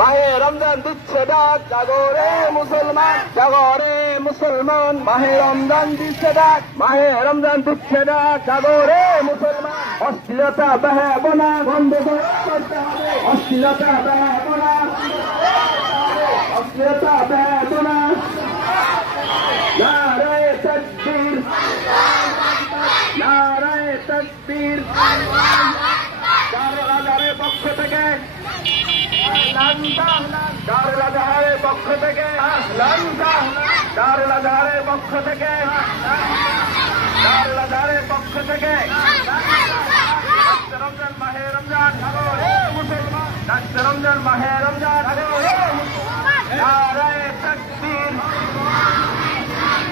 মাহে রমজান দিচ্ছে ডাক, জাগরে মুসলমান, জাগরে মুসলমান। মাহে রমজান দিচ্ছে ডাক, মাহে রমজান দিচ্ছে ডাক, জাগরে মুসলমান। অশ্লীলতা বেহায়াপনা বন্ধ করতে হবে, অশ্লীলতা বেহায়াপনা, অশ্লীলতা বেহায়াপনা। নারায়ে তাকবীর, নারায়ে তাকবীর। দারুল আজহারের পক্ষ থেকে, দারুল আজহারের পক্ষ থেকে, দারুল আজহারের পক্ষ থেকে, দারুল আজহারের পক্ষ থেকে রমজান, মাহে রমজান, মুসলমান, রমজান, মাহে রমজান। নারায়ে তাকবীর,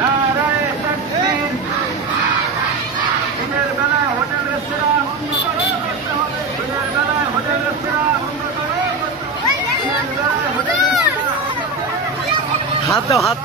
নারায়ে তাকবীর। দিনের বেলায় হোটেল রেস্তোরাঁ, দিনের বেলায় হোটেল রেস্তোরাঁ, হাত দাও, হাত